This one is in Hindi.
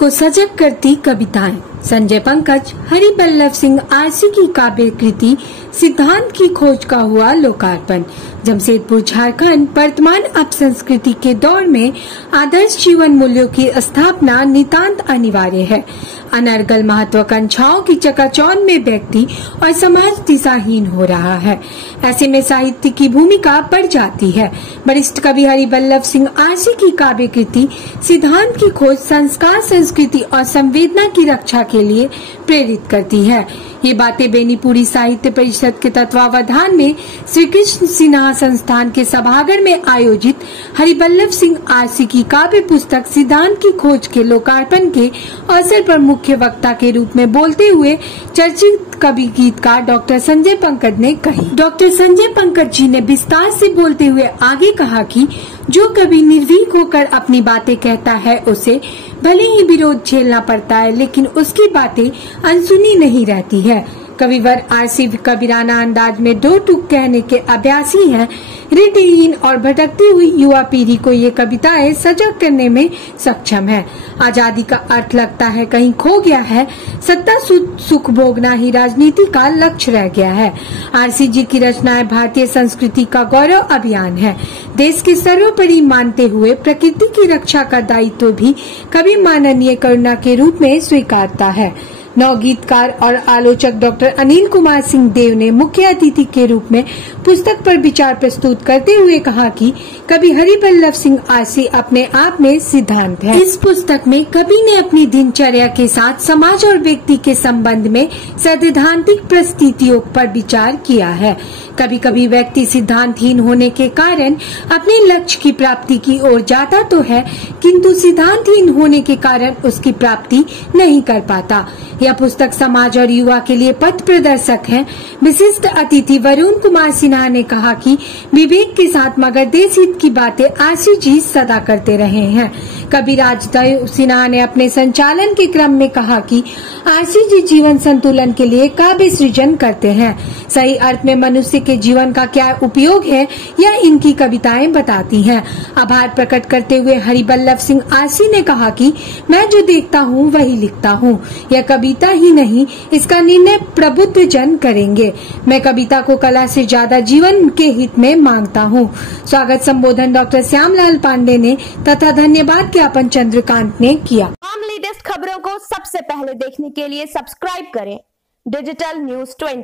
को सजग करती कविताएं। संजय पंकज, हरिबल्लभ सिंह आरसी की काव्य कृति सिद्धांत की खोज का हुआ लोकार्पण। जमशेदपुर, झारखंड। वर्तमान अपसंस्कृति के दौर में आदर्श जीवन मूल्यों की स्थापना नितांत अनिवार्य है। अनर्गल महत्वाकांक्षाओं की चकाचौंध में व्यक्ति और समाज दिशाहीन हो रहा है। ऐसे में साहित्य की भूमिका बढ़ जाती है। वरिष्ठ कवि हरिबल्लभ सिंह आरसी की काव्य कृति सिद्धांत की खोज संस्कार, संस्कृति और संवेदना की रक्षा के लिए प्रेरित करती है। ये बातें बेनीपुरी साहित्य परिषद के तत्वावधान में श्री कृष्ण सिन्हा संस्थान के सभागार में आयोजित हरिबल्लभ सिंह आरसी की काव्य पुस्तक सिद्धांत की खोज के लोकार्पण के अवसर पर मुख्य वक्ता के रूप में बोलते हुए चर्चित कवि गीतकार डॉक्टर संजय पंकज ने कही। डॉक्टर संजय पंकज जी ने विस्तार से बोलते हुए आगे कहा कि जो कवि निर्भीक होकर अपनी बातें कहता है उसे भले ही विरोध झेलना पड़ता है, लेकिन उसकी बातें अनसुनी नहीं रहती है। कविवर आरसी कबीराना अंदाज में दो टूक कहने के अभ्यासी हैं। रीतिहीन और भटकती हुई युवा पीढ़ी को ये कविताएं सजग करने में सक्षम है। आजादी का अर्थ लगता है कहीं खो गया है। सत्ता सुख भोगना ही राजनीति का लक्ष्य रह गया है। आरसी जी की रचनाएं भारतीय संस्कृति का गौरव अभियान है। देश के सर्वोपरि मानते हुए प्रकृति की रक्षा का दायित्व भी कवि माननीय करुणा के रूप में स्वीकारता है। नवगीतकार और आलोचक डॉक्टर अनिल कुमार सिंह देव ने मुख्य अतिथि के रूप में पुस्तक पर विचार प्रस्तुत करते हुए कहा कि कवि हरिबल्लभ सिंह आरसी अपने आप में सिद्धांत है। इस पुस्तक में कवि ने अपनी दिनचर्या के साथ समाज और व्यक्ति के संबंध में सैद्धांतिक परिस्थितियों पर विचार किया है। कभी कभी व्यक्ति सिद्धांतहीन होने के कारण अपने लक्ष्य की प्राप्ति की ओर जाता तो है, किंतु सिद्धांतहीन होने के कारण उसकी प्राप्ति नहीं कर पाता। यह पुस्तक समाज और युवा के लिए पथ प्रदर्शक है। विशिष्ट अतिथि वरुण कुमार सिन्हा ने कहा कि विवेक के साथ मगर देश हित की बातें आरसी जी सदा करते रहे हैं। कवि राजदेव सिन्हा ने अपने संचालन के क्रम में कहा कि आरसी जी जीवन संतुलन के लिए काव्य सृजन करते हैं। सही अर्थ में मनुष्य के जीवन का क्या उपयोग है, यह इनकी कविताएं बताती हैं। आभार प्रकट करते हुए हरिबल्लभ सिंह आरसी ने कहा कि मैं जो देखता हूँ वही लिखता हूँ। यह कविता ही नहीं, इसका निर्णय प्रबुद्ध जन करेंगे। मैं कविता को कला से ज्यादा जीवन के हित में मांगता हूँ। स्वागत संबोधन डॉक्टर श्यामलाल पांडे ने तथा धन्यवाद ज्ञापन चंद्रकांत ने किया। तमाम लेटेस्ट खबरों को सबसे पहले देखने के लिए सब्सक्राइब करें डिजिटल न्यूज 20।